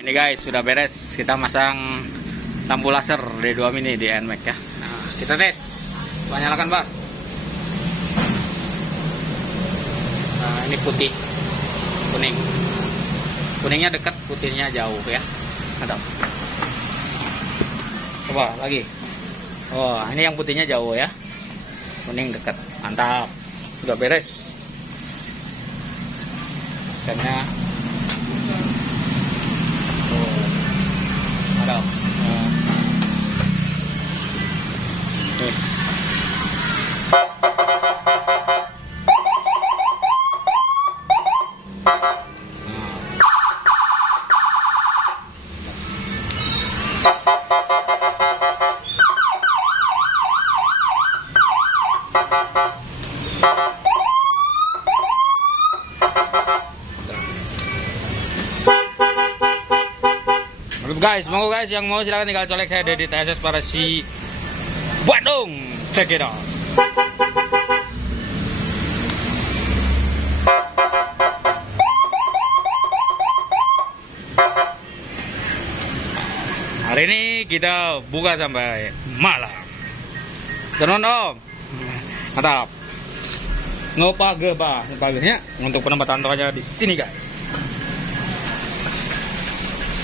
Ini guys, sudah beres. Kita masang lampu laser D2 mini di NMAX ya. Nah, kita tes. Coba nyalakan, Bar. Nah, ini putih. Kuning. Kuningnya dekat, putihnya jauh ya. Mantap. Coba lagi. Oh, ini yang putihnya jauh ya. Kuning dekat. Mantap. Sudah beres. Sennya mantap. Guys, mau guys yang mau silahkan tinggal colek saya dari TSS Parasi Bandung. Check it out. Hari ini kita buka sampai malam. Turun Om. Mantap. Ngopage bah, ngopagenya untuk penempatan tokonya di sini guys.